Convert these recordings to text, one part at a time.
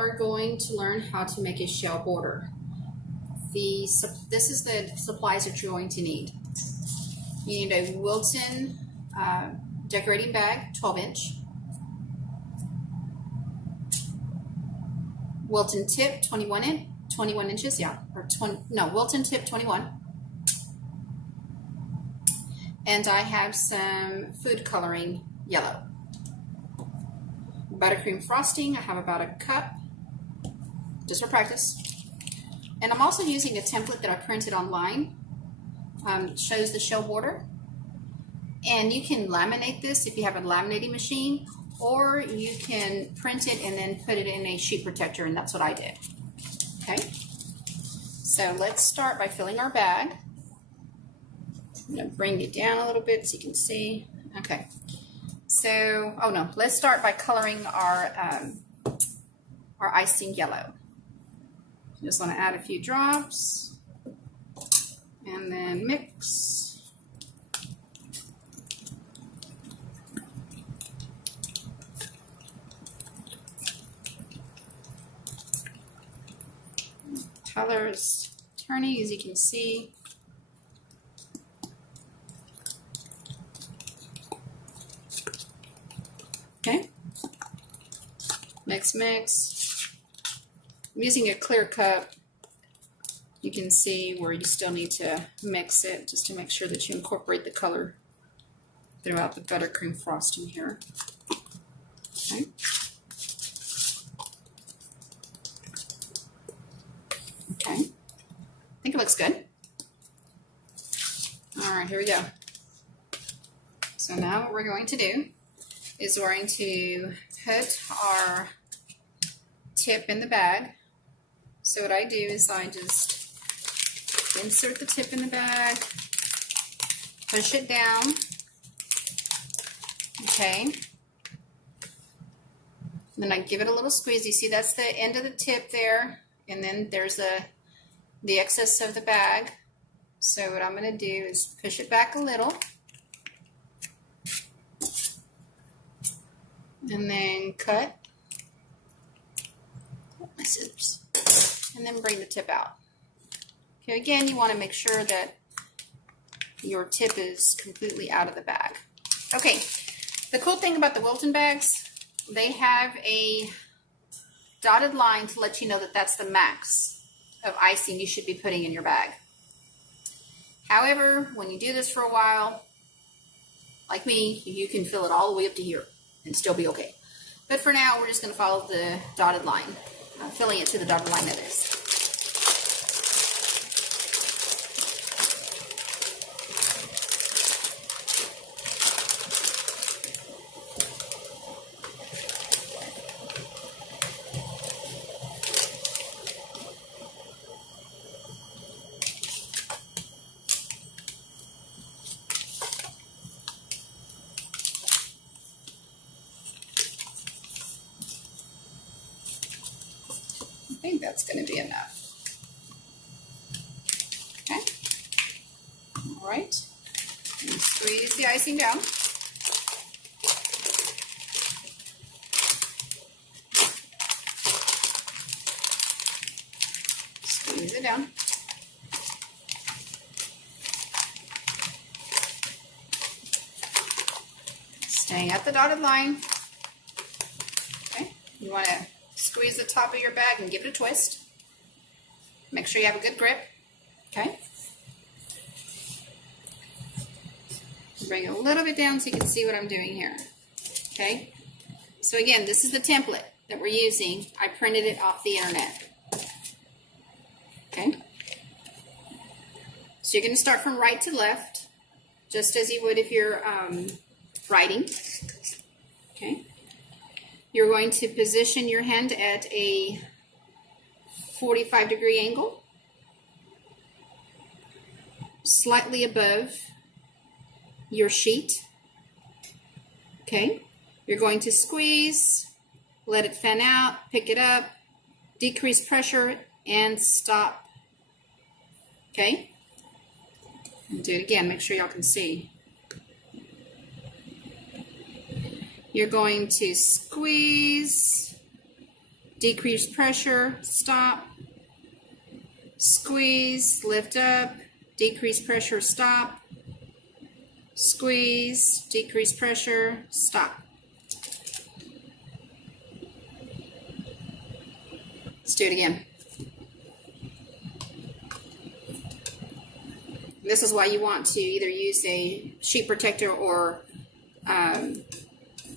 are going to learn how to make a shell border. This is the supplies that you're going to need. You need a Wilton decorating bag, 12-inch. Wilton tip, 21 inches, yeah, or 20. No, Wilton tip, 21. And I have some food coloring yellow. Buttercream frosting, I have about a cup, just for practice. And I'm also using a template that I printed online. Shows the shell border. And you can laminate this if you have a laminating machine, or you can print it and then put it in a sheet protector, and that's what I did. Okay, so let's start by filling our bag. I'm going to bring it down a little bit so you can see. Okay, so, oh no, let's start by coloring our icing yellow. Just want to add a few drops and then mix. Color is turning, as you can see. Okay, mix. I'm using a clear cup. You can see where you still need to mix it just to make sure that you incorporate the color throughout the buttercream frosting here. Okay. Okay, I think it looks good. All right, here we go. So now what we're going to do is we're going to put our tip in the bag. So what I do is I just insert the tip in the bag, push it down, okay, and then I give it a little squeeze. You see that's the end of the tip there, and then there's the excess of the bag. So what I'm going to do is push it back a little, and then cut my scissors, and then bring the tip out. Okay, again, you want to make sure that your tip is completely out of the bag. Okay, the cool thing about the Wilton bags, they have a dotted line to let you know that that's the max of icing you should be putting in your bag. However, when you do this for a while, like me, you can fill it all the way up to here and still be okay. But for now, we're just going to follow the dotted line, filling it to the dotted line that is. I think that's going to be enough. Okay. All right. And squeeze the icing down. Squeeze it down. Staying at the dotted line. Okay. You want to squeeze the top of your bag and give it a twist. Make sure you have a good grip. Okay. Bring it a little bit down so you can see what I'm doing here. Okay. So again, this is the template that we're using. I printed it off the internet. Okay. So you're going to start from right to left, just as you would if you're writing. Okay. You're going to position your hand at a 45-degree angle, slightly above your sheet. Okay, you're going to squeeze, let it fan out, pick it up, decrease pressure, and stop. Okay, and do it again, make sure y'all can see. You're going to squeeze, decrease pressure, stop, squeeze, lift up, decrease pressure, stop, squeeze, decrease pressure, stop. Let's do it again. This is why you want to either use a sheet protector or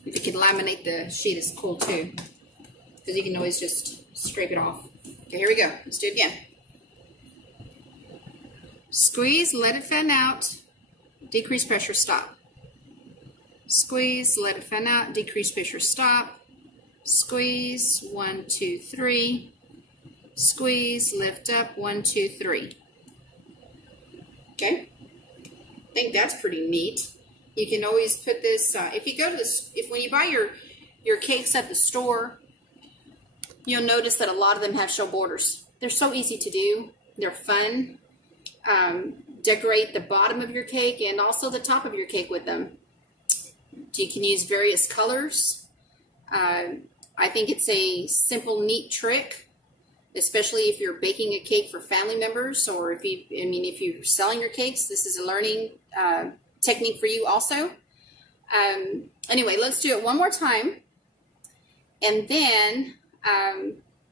if you can laminate the sheet, it's cool too, because you can always just scrape it off. Okay, here we go. Let's do it again. Squeeze, let it fan out, decrease pressure, stop. Squeeze, let it fan out, decrease pressure, stop. Squeeze, 1, 2, 3. Squeeze, lift up, 1, 2, 3. Okay, I think that's pretty neat. You can always put this, if you go to when you buy your cakes at the store, you'll notice that a lot of them have show borders. They're so easy to do. They're fun. Decorate the bottom of your cake and also the top of your cake with them. You can use various colors. I think it's a simple, neat trick, especially if you're baking a cake for family members, or if you're selling your cakes. This is a learning technique for you also. Anyway, let's do it one more time, and then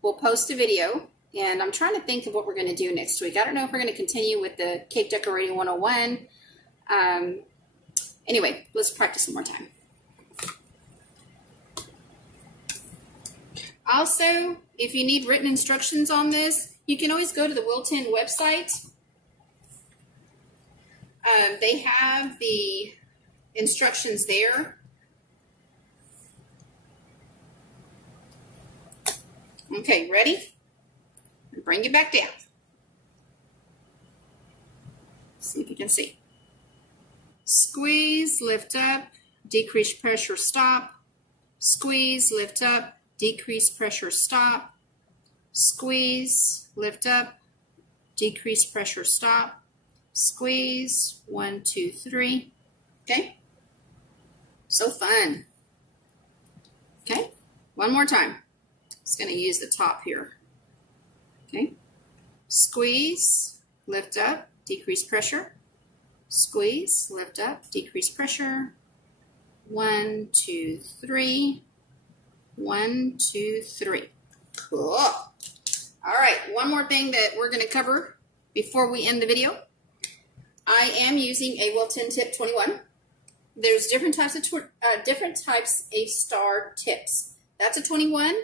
we'll post a video. And I'm trying to think of what we're going to do next week. I don't know if we're going to continue with the Cake Decorating 101. Anyway, let's practice one more time. Also, if you need written instructions on this, you can always go to the Wilton website. They have the instructions there. Okay, ready? Bring it back down. See if you can see. Squeeze, lift up, decrease pressure, stop. Squeeze, lift up, decrease pressure, stop. Squeeze, lift up, decrease pressure, stop. Squeeze, 1, 2, 3. Okay? So fun. Okay? One more time. Just going to use the top here. Okay? Squeeze, lift up, decrease pressure. Squeeze, lift up, decrease pressure. 1, 2, 3. 1, 2, 3. Cool. All right, one more thing that we're going to cover before we end the video. I am using a Wilton Tip 21. There's different types of star tips. That's a 21.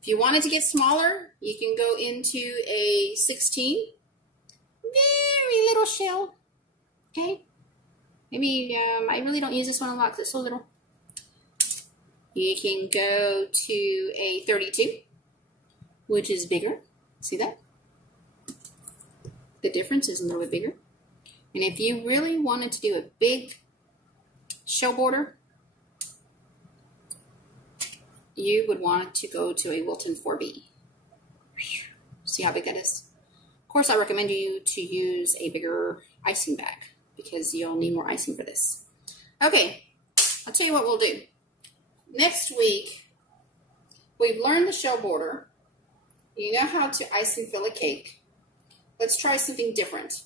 If you wanted to get smaller, you can go into a 16. Very little shell. Okay? Maybe I really don't use this one a lot because it's so little. You can go to a 32, which is bigger. See that? The difference is a little bit bigger. And if you really wanted to do a big show border, you would want to go to a Wilton 4B. See how big that is? Of course, I recommend you to use a bigger icing bag because you'll need more icing for this. Okay, I'll tell you what we'll do. Next week, we've learned the show border. You know how to ice and fill a cake. Let's try something different.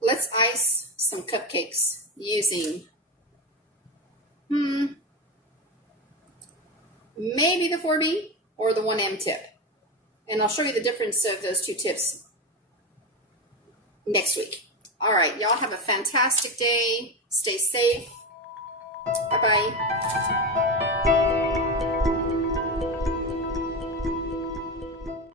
Let's ice some cupcakes using maybe the 4B or the 1M tip. And I'll show you the difference of those two tips next week. All right, y'all have a fantastic day. Stay safe. Bye-bye.